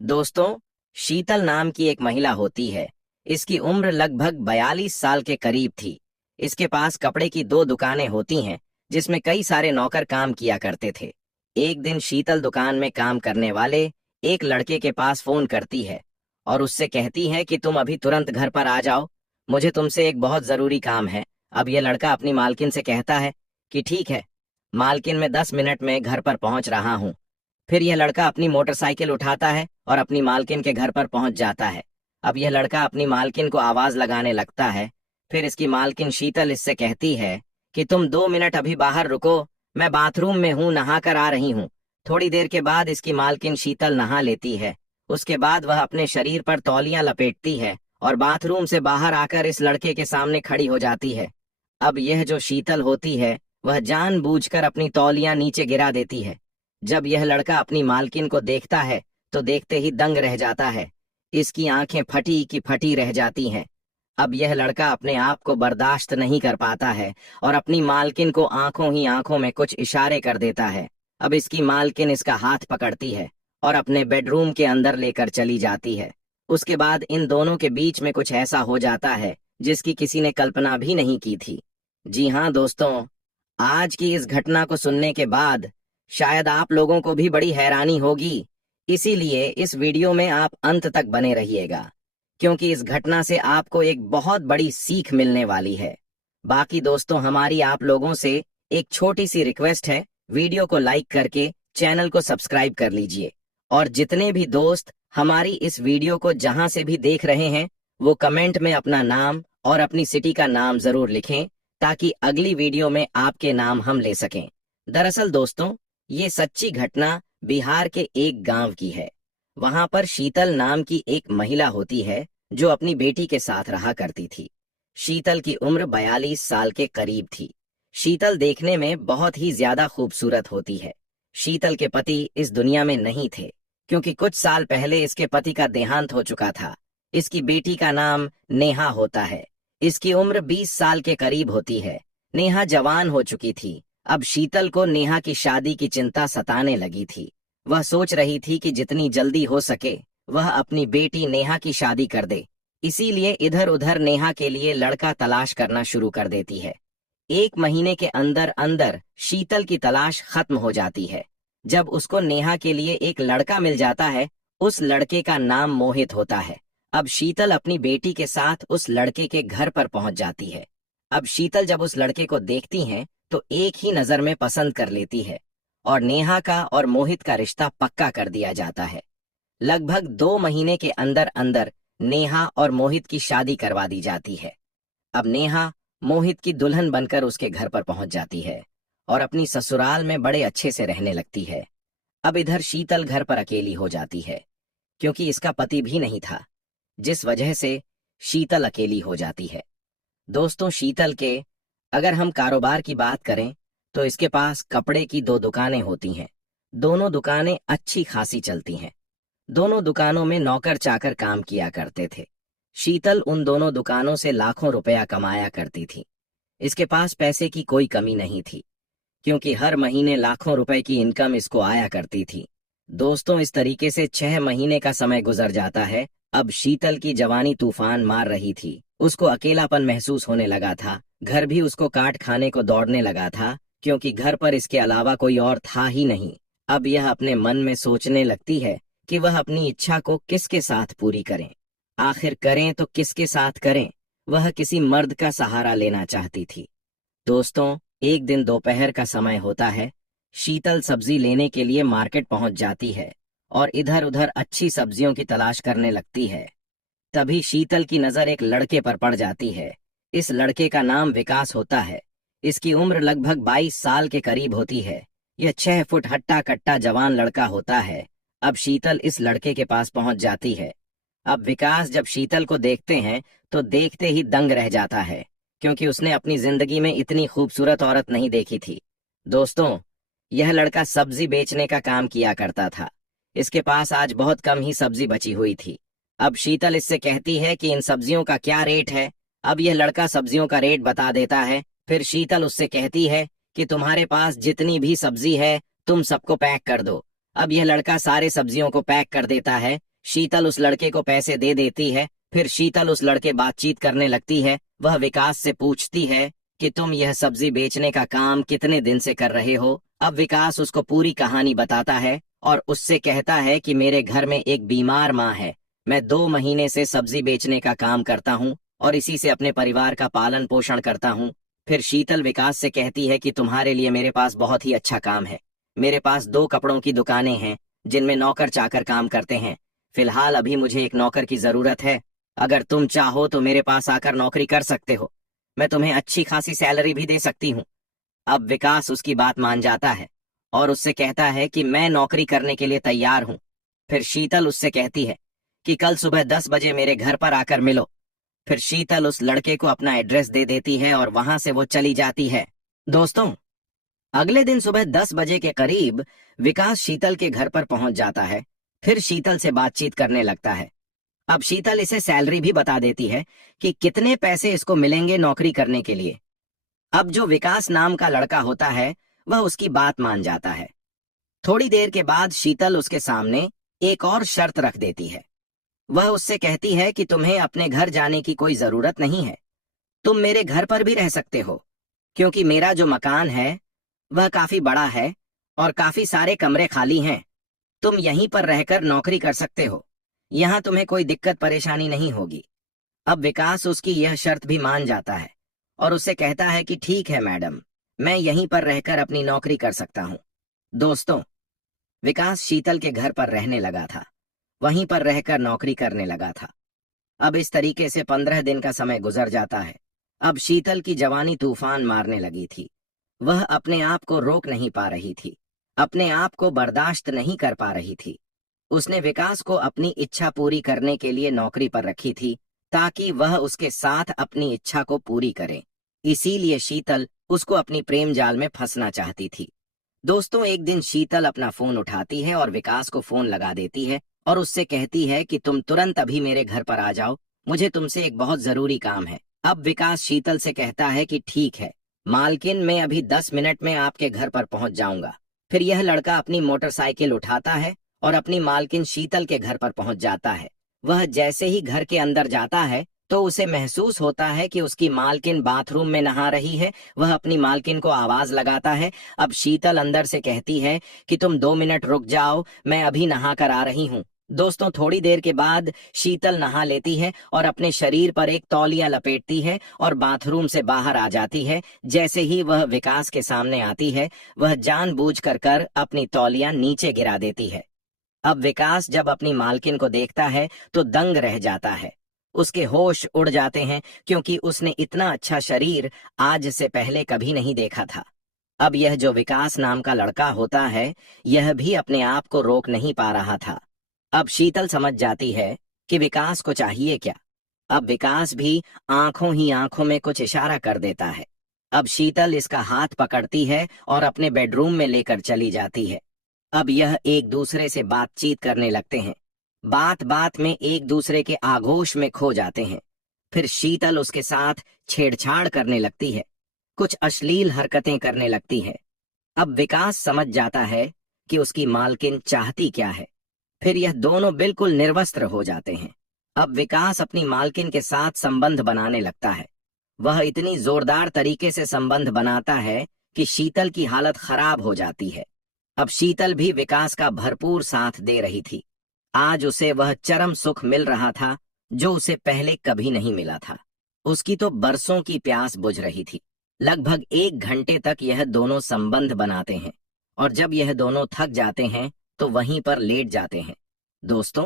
दोस्तों, शीतल नाम की एक महिला होती है। इसकी उम्र लगभग 42 साल के करीब थी। इसके पास कपड़े की दो दुकानें होती हैं, जिसमें कई सारे नौकर काम किया करते थे। एक दिन शीतल दुकान में काम करने वाले एक लड़के के पास फोन करती है और उससे कहती है कि तुम अभी तुरंत घर पर आ जाओ, मुझे तुमसे एक बहुत जरूरी काम है। अब यह लड़का अपनी मालकिन से कहता है कि ठीक है मालकिन, मैं 10 मिनट में घर पर पहुंच रहा हूँ। फिर यह लड़का अपनी मोटरसाइकिल उठाता है और अपनी मालकिन के घर पर पहुंच जाता है। अब यह लड़का अपनी मालकिन को आवाज लगाने लगता है। फिर इसकी मालकिन शीतल इससे कहती है कि तुम 2 मिनट अभी बाहर रुको, मैं बाथरूम में हूँ, नहा कर आ रही हूँ। थोड़ी देर के बाद इसकी मालकिन शीतल नहा लेती है। उसके बाद वह अपने शरीर पर तौलियां लपेटती है और बाथरूम से बाहर आकर इस लड़के के सामने खड़ी हो जाती है। अब यह जो शीतल होती है वह जानबूझकर अपनी तौलियां नीचे गिरा देती है। जब यह लड़का अपनी मालकिन को देखता है तो देखते ही दंग रह जाता है। इसकी आंखें फटी की फटी रह जाती हैं। अब यह लड़का अपने आप को बर्दाश्त नहीं कर पाता है और अपनी मालकिन को आंखों ही आंखों में कुछ इशारे कर देता है। अब इसकी मालकिन इसका हाथ पकड़ती है और अपने बेडरूम के अंदर लेकर चली जाती है। उसके बाद इन दोनों के बीच में कुछ ऐसा हो जाता है जिसकी किसी ने कल्पना भी नहीं की थी। जी हाँ दोस्तों, आज की इस घटना को सुनने के बाद शायद आप लोगों को भी बड़ी हैरानी होगी। इसीलिए इस वीडियो में आप अंत तक बने रहिएगा, क्योंकि इस घटना से आपको एक बहुत बड़ी सीख मिलने वाली है। बाकी दोस्तों, हमारी आप लोगों से एक छोटी सी रिक्वेस्ट है, वीडियो को लाइक करके चैनल को सब्सक्राइब कर लीजिए। और जितने भी दोस्त हमारी इस वीडियो को जहां से भी देख रहे हैं, वो कमेंट में अपना नाम और अपनी सिटी का नाम जरूर लिखें, ताकि अगली वीडियो में आपके नाम हम ले सकें। दरअसल दोस्तों, ये सच्ची घटना बिहार के एक गांव की है। वहां पर शीतल नाम की एक महिला होती है जो अपनी बेटी के साथ रहा करती थी। शीतल की उम्र 42 साल के करीब थी। शीतल देखने में बहुत ही ज्यादा खूबसूरत होती है। शीतल के पति इस दुनिया में नहीं थे, क्योंकि कुछ साल पहले इसके पति का देहांत हो चुका था। इसकी बेटी का नाम नेहा होता है। इसकी उम्र 20 साल के करीब होती है। नेहा जवान हो चुकी थी। अब शीतल को नेहा की शादी की चिंता सताने लगी थी। वह सोच रही थी कि जितनी जल्दी हो सके वह अपनी बेटी नेहा की शादी कर दे। इसीलिए इधर उधर नेहा के लिए लड़का तलाश करना शुरू कर देती है। 1 महीने के अंदर अंदर शीतल की तलाश खत्म हो जाती है। जब उसको नेहा के लिए एक लड़का मिल जाता है, उस लड़के का नाम मोहित होता है। अब शीतल अपनी बेटी के साथ उस लड़के के घर पर पहुंच जाती है। अब शीतल जब उस लड़के को देखती हैं तो एक ही नजर में पसंद कर लेती है और नेहा का और मोहित का रिश्ता पक्का कर दिया जाता है। लगभग 2 महीने के अंदर अंदर नेहा और मोहित की शादी करवा दी जाती है। अब नेहा मोहित की दुल्हन बनकर उसके घर पर पहुंच जाती है और अपनी ससुराल में बड़े अच्छे से रहने लगती है। अब इधर शीतल घर पर अकेली हो जाती है, क्योंकि इसका पति भी नहीं था, जिस वजह से शीतल अकेली हो जाती है। दोस्तों, शीतल के अगर हम कारोबार की बात करें तो इसके पास कपड़े की दो दुकानें होती हैं। दोनों दुकानें अच्छी खासी चलती हैं। दोनों दुकानों में नौकर चाकर काम किया करते थे। शीतल उन दोनों दुकानों से लाखों रुपया कमाया करती थी। इसके पास पैसे की कोई कमी नहीं थी, क्योंकि हर महीने लाखों रुपए की इनकम इसको आया करती थी। दोस्तों, इस तरीके से 6 महीने का समय गुजर जाता है। अब शीतल की जवानी तूफान मार रही थी। उसको अकेलापन महसूस होने लगा था। घर भी उसको काट खाने को दौड़ने लगा था, क्योंकि घर पर इसके अलावा कोई और था ही नहीं। अब यह अपने मन में सोचने लगती है कि वह अपनी इच्छा को किसके साथ पूरी करें। आखिर करें तो किसके साथ करें। वह किसी मर्द का सहारा लेना चाहती थी। दोस्तों, एक दिन दोपहर का समय होता है। शीतल सब्जी लेने के लिए मार्केट पहुंच जाती है और इधर उधर अच्छी सब्जियों की तलाश करने लगती है। तभी शीतल की नजर एक लड़के पर पड़ जाती है। इस लड़के का नाम विकास होता है। इसकी उम्र लगभग 22 साल के करीब होती है। यह 6 फुट हट्टा कट्टा जवान लड़का होता है। अब शीतल इस लड़के के पास पहुंच जाती है। अब विकास जब शीतल को देखते हैं तो देखते ही दंग रह जाता है, क्योंकि उसने अपनी जिंदगी में इतनी खूबसूरत औरत नहीं देखी थी। दोस्तों, यह लड़का सब्जी बेचने का काम किया करता था। इसके पास आज बहुत कम ही सब्जी बची हुई थी। अब शीतल इससे कहती है कि इन सब्जियों का क्या रेट है। अब यह लड़का सब्जियों का रेट बता देता है। फिर शीतल उससे कहती है कि तुम्हारे पास जितनी भी सब्जी है तुम सबको पैक कर दो। अब यह लड़का सारे सब्जियों को पैक कर देता है। शीतल उस लड़के को पैसे दे देती है। फिर शीतल उस लड़के बातचीत करने लगती है। वह विकास से पूछती है कि तुम यह सब्जी बेचने का काम कितने दिन से कर रहे हो। अब विकास उसको पूरी कहानी बताता है और उससे कहता है कि मेरे घर में एक बीमार माँ है। मैं 2 महीने से सब्जी बेचने का काम करता हूँ और इसी से अपने परिवार का पालन पोषण करता हूँ। फिर शीतल विकास से कहती है कि तुम्हारे लिए मेरे पास बहुत ही अच्छा काम है। मेरे पास 2 कपड़ों की दुकानें हैं जिनमें नौकर चाकर काम करते हैं। फिलहाल अभी मुझे एक नौकर की जरूरत है। अगर तुम चाहो तो मेरे पास आकर नौकरी कर सकते हो। मैं तुम्हें अच्छी खासी सैलरी भी दे सकती हूँ। अब विकास उसकी बात मान जाता है और उससे कहता है कि मैं नौकरी करने के लिए तैयार हूँ। फिर शीतल उससे कहती है कि कल सुबह 10 बजे मेरे घर पर आकर मिलो। फिर शीतल उस लड़के को अपना एड्रेस दे देती है और वहां से वो चली जाती है। दोस्तों, अगले दिन सुबह 10 बजे के करीब विकास शीतल के घर पर पहुंच जाता है। फिर शीतल से बातचीत करने लगता है। अब शीतल इसे सैलरी भी बता देती है कि कितने पैसे इसको मिलेंगे नौकरी करने के लिए। अब जो विकास नाम का लड़का होता है वह उसकी बात मान जाता है। थोड़ी देर के बाद शीतल उसके सामने एक और शर्त रख देती है। वह उससे कहती है कि तुम्हें अपने घर जाने की कोई जरूरत नहीं है। तुम मेरे घर पर भी रह सकते हो, क्योंकि मेरा जो मकान है वह काफी बड़ा है और काफी सारे कमरे खाली हैं। तुम यहीं पर रहकर नौकरी कर सकते हो। यहाँ तुम्हें कोई दिक्कत परेशानी नहीं होगी। अब विकास उसकी यह शर्त भी मान जाता है और उससे कहता है कि ठीक है मैडम, मैं यहीं पर रहकर अपनी नौकरी कर सकता हूँ। दोस्तों, विकास शीतल के घर पर रहने लगा था, वहीं पर रहकर नौकरी करने लगा था। अब इस तरीके से 15 दिन का समय गुजर जाता है। अब शीतल की जवानी तूफान मारने लगी थी। वह अपने आप को रोक नहीं पा रही थी, अपने आप को बर्दाश्त नहीं कर पा रही थी। उसने विकास को अपनी इच्छा पूरी करने के लिए नौकरी पर रखी थी, ताकि वह उसके साथ अपनी इच्छा को पूरी करे। इसीलिए शीतल उसको अपनी प्रेम जाल में फंसना चाहती थी। दोस्तों, एक दिन शीतल अपना फोन उठाती है और विकास को फोन लगा देती है और उससे कहती है कि तुम तुरंत अभी मेरे घर पर आ जाओ, मुझे तुमसे एक बहुत जरूरी काम है। अब विकास शीतल से कहता है कि ठीक है मालकिन, मैं अभी 10 मिनट में आपके घर पर पहुंच जाऊंगा। फिर यह लड़का अपनी मोटरसाइकिल उठाता है और अपनी मालकिन शीतल के घर पर पहुंच जाता है। वह जैसे ही घर के अंदर जाता है तो उसे महसूस होता है कि उसकी मालकिन बाथरूम में नहा रही है। वह अपनी मालकिन को आवाज लगाता है। अब शीतल अंदर से कहती है कि तुम 2 मिनट रुक जाओ, मैं अभी नहा कर आ रही हूँ। दोस्तों, थोड़ी देर के बाद शीतल नहा लेती है और अपने शरीर पर एक तौलिया लपेटती है और बाथरूम से बाहर आ जाती है। जैसे ही वह विकास के सामने आती है, वह जानबूझकर अपनी तौलिया नीचे गिरा देती है। अब विकास जब अपनी मालकिन को देखता है तो दंग रह जाता है। उसके होश उड़ जाते हैं, क्योंकि उसने इतना अच्छा शरीर आज से पहले कभी नहीं देखा था। अब यह जो विकास नाम का लड़का होता है, यह भी अपने आप को रोक नहीं पा रहा था। अब शीतल समझ जाती है कि विकास को चाहिए क्या। अब विकास भी आंखों ही आंखों में कुछ इशारा कर देता है। अब शीतल इसका हाथ पकड़ती है और अपने बेडरूम में लेकर चली जाती है। अब यह एक दूसरे से बातचीत करने लगते हैं। बात बात में एक दूसरे के आगोश में खो जाते हैं। फिर शीतल उसके साथ छेड़छाड़ करने लगती है, कुछ अश्लील हरकतें करने लगती है। अब विकास समझ जाता है कि उसकी मालकिन चाहती क्या है। फिर यह दोनों बिल्कुल निर्वस्त्र हो जाते हैं। अब विकास अपनी मालकिन के साथ संबंध बनाने लगता है। वह इतनी जोरदार तरीके से संबंध बनाता है कि शीतल की हालत खराब हो जाती है। अब शीतल भी विकास का भरपूर साथ दे रही थी। आज उसे वह चरम सुख मिल रहा था जो उसे पहले कभी नहीं मिला था। उसकी तो बरसों की प्यास बुझ रही थी। लगभग 1 घंटे तक यह दोनों संबंध बनाते हैं और जब यह दोनों थक जाते हैं तो वहीं पर लेट जाते हैं। दोस्तों,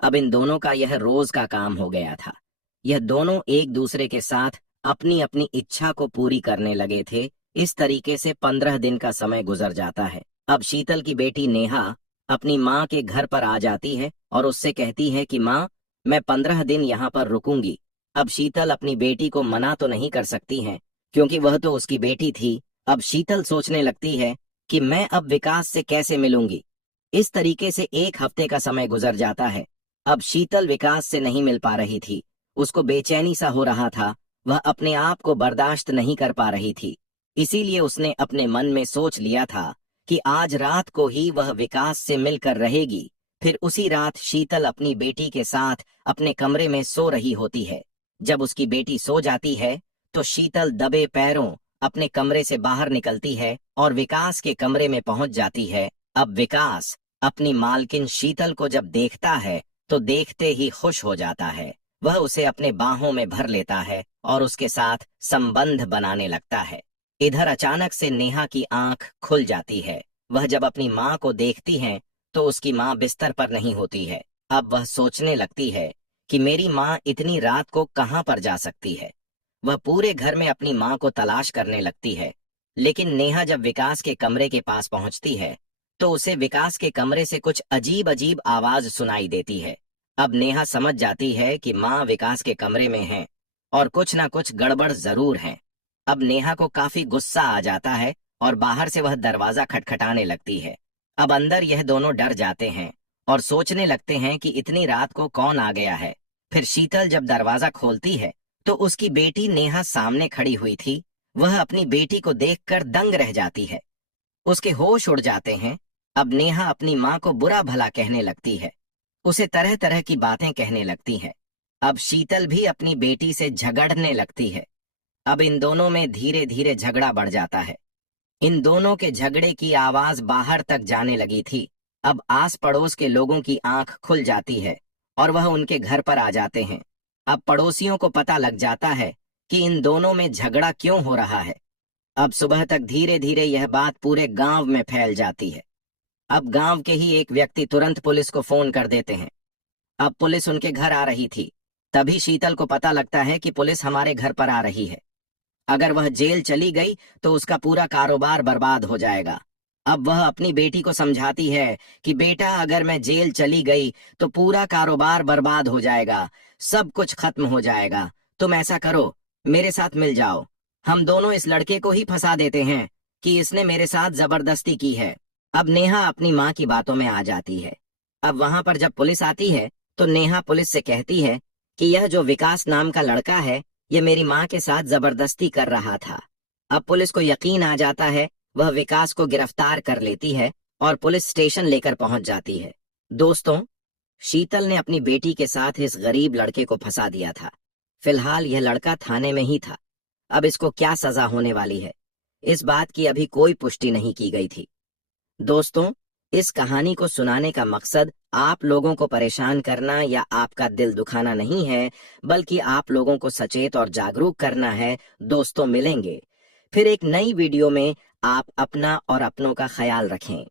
अब इन दोनों का यह रोज का काम हो गया था। यह दोनों एक दूसरे के साथ अपनी अपनी इच्छा को पूरी करने लगे थे। इस तरीके से 15 दिन का समय गुजर जाता है। अब शीतल की बेटी नेहा अपनी माँ के घर पर आ जाती है और उससे कहती है कि माँ, मैं 15 दिन यहाँ पर रुकूंगी। अब शीतल अपनी बेटी को मना तो नहीं कर सकती है, क्योंकि वह तो उसकी बेटी थी। अब शीतल सोचने लगती है कि मैं अब विकास से कैसे मिलूंगी। इस तरीके से 1 हफ्ते का समय गुजर जाता है। अब शीतल विकास से नहीं मिल पा रही थी। उसको बेचैनी सा हो रहा था। वह अपने आप को बर्दाश्त नहीं कर पा रही थी। इसीलिए उसने अपने मन में सोच लिया था कि आज रात को ही वह विकास से मिलकर रहेगी। फिर उसी रात शीतल अपनी बेटी के साथ अपने कमरे में सो रही होती है। जब उसकी बेटी सो जाती है तो शीतल दबे पैरों अपने कमरे से बाहर निकलती है और विकास के कमरे में पहुंच जाती है। अब विकास अपनी मालकिन शीतल को जब देखता है तो देखते ही खुश हो जाता है। वह उसे अपने बाहों में भर लेता है और उसके साथ संबंध बनाने लगता है। इधर अचानक से नेहा की आंख खुल जाती है। वह जब अपनी माँ को देखती है तो उसकी माँ बिस्तर पर नहीं होती है। अब वह सोचने लगती है कि मेरी माँ इतनी रात को कहाँ पर जा सकती है। वह पूरे घर में अपनी माँ को तलाश करने लगती है, लेकिन नेहा जब विकास के कमरे के पास पहुंचती है तो उसे विकास के कमरे से कुछ अजीब अजीब आवाज सुनाई देती है। अब नेहा समझ जाती है कि माँ विकास के कमरे में है और कुछ ना कुछ गड़बड़ जरूर है। अब नेहा को काफी गुस्सा आ जाता है और बाहर से वह दरवाजा खटखटाने लगती है। अब अंदर यह दोनों डर जाते हैं और सोचने लगते हैं कि इतनी रात को कौन आ गया है। फिर शीतल जब दरवाजा खोलती है तो उसकी बेटी नेहा सामने खड़ी हुई थी। वह अपनी बेटी को देखकर दंग रह जाती है। उसके होश उड़ जाते हैं। अब नेहा अपनी माँ को बुरा भला कहने लगती है, उसे तरह तरह की बातें कहने लगती है। अब शीतल भी अपनी बेटी से झगड़ने लगती है। अब इन दोनों में धीरे धीरे झगड़ा बढ़ जाता है। इन दोनों के झगड़े की आवाज बाहर तक जाने लगी थी। अब आस पड़ोस के लोगों की आंख खुल जाती है और वह उनके घर पर आ जाते हैं। अब पड़ोसियों को पता लग जाता है कि इन दोनों में झगड़ा क्यों हो रहा है। अब सुबह तक धीरे धीरे यह बात पूरे गांव में फैल जाती है। अब गांव के ही एक व्यक्ति तुरंत पुलिस को फोन कर देते हैं। अब पुलिस उनके घर आ रही थी। तभी शीतल को पता लगता है कि पुलिस हमारे घर पर आ रही है। अगर वह जेल चली गई तो उसका पूरा कारोबार बर्बाद हो जाएगा। अब वह अपनी बेटी को समझाती है कि बेटा, अगर मैं जेल चली गई तो पूरा कारोबार बर्बाद हो जाएगा, सब कुछ खत्म हो जाएगा। तुम ऐसा करो, मेरे साथ मिल जाओ। हम दोनों इस लड़के को ही फंसा देते हैं कि इसने मेरे साथ जबरदस्ती की है। अब नेहा अपनी माँ की बातों में आ जाती है। अब वहां पर जब पुलिस आती है तो नेहा पुलिस से कहती है कि यह जो विकास नाम का लड़का है, यह मेरी माँ के साथ जबरदस्ती कर रहा था। अब पुलिस को यकीन आ जाता है। वह विकास को गिरफ्तार कर लेती है और पुलिस स्टेशन लेकर पहुंच जाती है। दोस्तों, शीतल ने अपनी बेटी के साथ इस गरीब लड़के को फंसा दिया था। फिलहाल यह लड़का थाने में ही था। अब इसको क्या सजा होने वाली है, इस बात की अभी कोई पुष्टि नहीं की गई थी। दोस्तों, इस कहानी को सुनाने का मकसद आप लोगों को परेशान करना या आपका दिल दुखाना नहीं है, बल्कि आप लोगों को सचेत और जागरूक करना है। दोस्तों, मिलेंगे फिर एक नई वीडियो में। आप अपना और अपनों का ख्याल रखें।